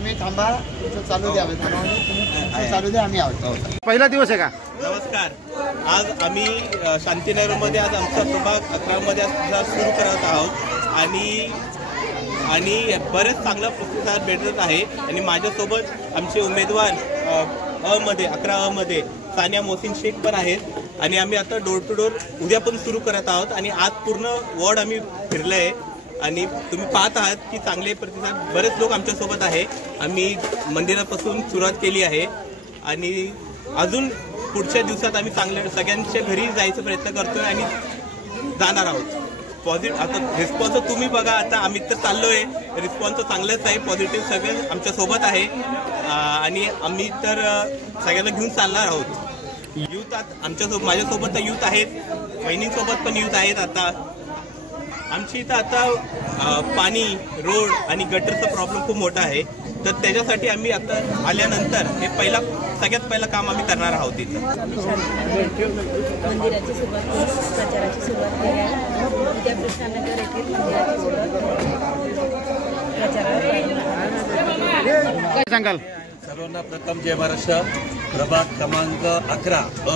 तुम्ही थांबा, तुमचं चालू द्या, तुम्ही चालू द्या, आम्ही आहोत. पहिला दिवस आहे का? नमस्कार. आज आम्ही शांतीनगरमध्ये आज आमचा प्रभाग 11 मध्ये सुरू करत आहोत आणि बरेच चांगला प्रतिसाद भेटत आहे. आणि माझ्यासोबत आमचे उमेदवार 11 अ मध्ये सानिया मोहसिन शेख पण आहेत. आणि आम्ही आता डोर टू डोर उद्या पण सुरू करत आहोत. आणि आज पूर्ण वॉर्ड आम्ही फिरलं आहे आणि तुम्ही पाहत आहात की चांगले प्रतिसाद, बरेच लोक आमच्यासोबत आहे. आम्ही मंदिरापासून सुरुवात केली आहे आणि अजून पुढच्या दिवसात आम्ही सगळ्यांच्या घरी जायचा प्रयत्न करतोय आणि जाणार आहोत. पॉझिटिव्ह आता रिस्पॉन्स तुम्ही बघा, आता आम्ही तर चाललोय, रिस्पॉन्स चांगलाच आहे, पॉझिटिव्ह सगळे आमच्यासोबत आहे आणि आम्ही तर सगळ्यांना घेऊन चालणार आहोत. यूथ माझ्यासोबत यूथ आहेत, बहिणींसोबत पण यूथ आहेत. आता आमची इथं आता पाणी, रोड आणि गटरचा प्रॉब्लेम खूप मोठा आहे. तर त्याच्यासाठी आम्ही आता आल्यानंतर हे सगळ्यात पहिलं काम आम्ही करणार आहोत. इथं मंदिराची सुरुवात करून प्रचाराची सुरुवात केली आहे. उद्या कृष्णानगर येथील मंदिराची सुरुवात काय सांगाल? सर्वांना प्रथम जय महाराष्ट्र. प्रभाग क्रमांक 11 अ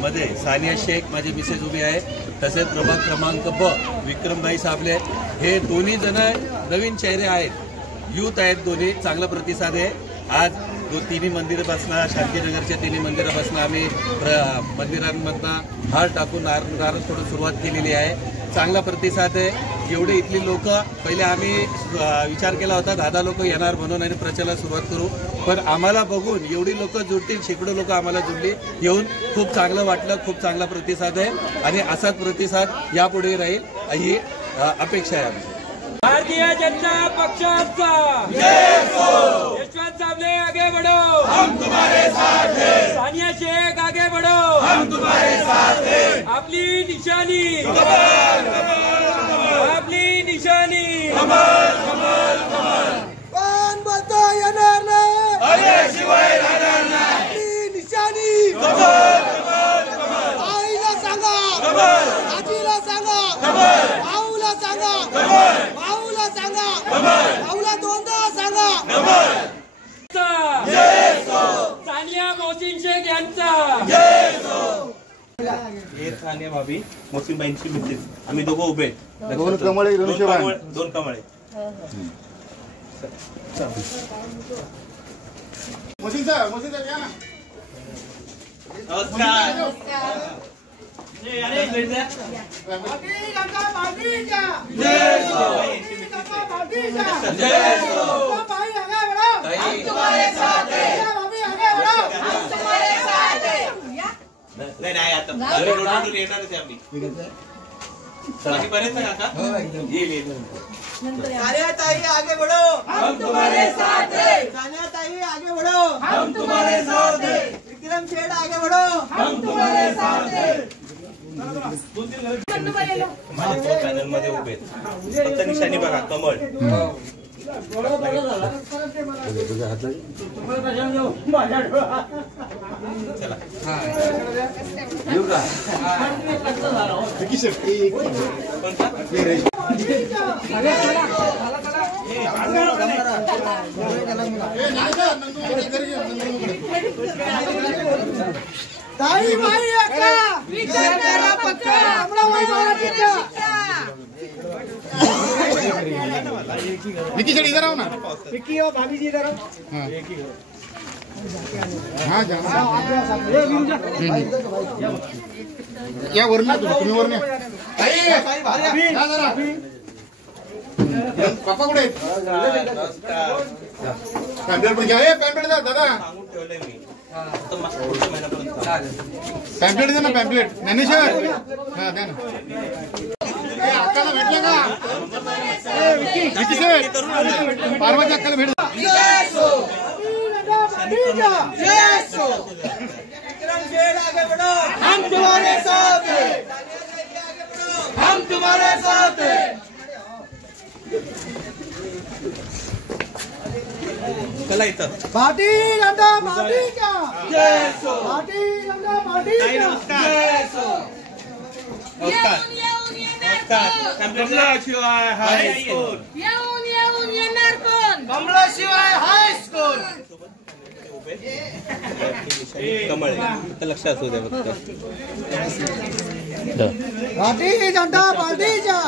मध्ये सानिया शेख माझी मिसेस उभी आहे. तसेच प्रभाग क्रमांक ब विक्रमभाई साबले, हे दोन्ही जण नवीन चेहरे आहेत, यूथ आहेत, दोन्ही चांगला प्रतिसाद आहे. आज तिन्ही मंदिरं बसणार, शांतीनगरच्या तिन्ही मंदिरं बसणार, आम्ही मंदिरांमधनं हार टाकून नारळ थोडं सुरुवात केलेली आहे. चांगला प्रतिसाद आहे. एवढे इथली लोक, पहिले आम्ही विचार केला होता 10 लोक येणार म्हणून आणि प्रचाराला सुरुवात करू, पण आम्हाला बघून एवढी लोक जुळतील, शेकडो लोक आम्हाला जुळली, येऊन खूप चांगलं वाटलं. खूप चांगला प्रतिसाद आहे आणि असाच प्रतिसाद यापुढे राहील ही अपेक्षा आहे आमची. भारतीय जनता पक्षाचा यशवंत साबले आगे बढ़ो, हम तुम्हारे साथ हैं. सानिया शेख आगे बढ़ो, हम तुम्हारे साथ हैं. आपली निशानी कमल, आपली निशानी कमल, कमल, कमल. कोण बोलतो येणार नाही, आल्याशिवाय राहणार नाही. आपली निशानी कमल, कमल, कमल. आईला सांगा कमल, आजीला सांगा कमल, भाऊला सांगा कमल, भाऊला सांगा कमल, भाऊला दोनदा सांगा कमल. जय सो सानिया मोहसिन शेख यांचा जय सो. हे सानिया भाभी मोहसिनबाईंची मिसेस, आम्ही दोघं उभे आहेत. दोन कमळे, दोन कमळे. मोहसिन साहेब या ना. नमस्कार. नाही आता येणारच आम्ही. बरेच काका येईल. सानिया ताई आगे बढ़ो, हम तुम्हारे साथ हैं. सानिया ताई आगे बढ़ो, हम तुम्हारे साथ हैं. विक्रम शेठ आगे बढ़ो, हम तुम्हारे साथ हैं. माझ्या पॅनल मध्ये उभे फक्त निशाणी बघा कमळ. चला ताई भाई अक्का विचारणारा पक्का आपला वाईवाला विकी शेठ इधर आओ ना. विकी और भाभी जी इधर आओ. हाँ या वरना तुम्ही वरने पापा कुठे पॅम्पलेट पण घ्या. पॅम्पलेट द्या दादा, सांगून ठेवलंय मी. पॅम्पलेट द्या ना, पॅम्पलेट ज्ञानेश्वर. हा द्या ना. अक्काला भेटलं का? विकी शेठ पार्वती अक्काला भेट. विक्रम शेठ आगे बढ़ो, हम तुम्हारे साथ हैं. हम तुम्हारे साथ हैं. चला इथं भाटी नंदा भाटी का जय सो. भाटी नंदा भाटी का जय सो. कमलाशिवाय हायस्कूल. येऊन येणार कोण? कमलाशिवाय हाय कमळ आहे तर लक्षात असू द्या फक्त. भारतीय जनता पार्टीच्या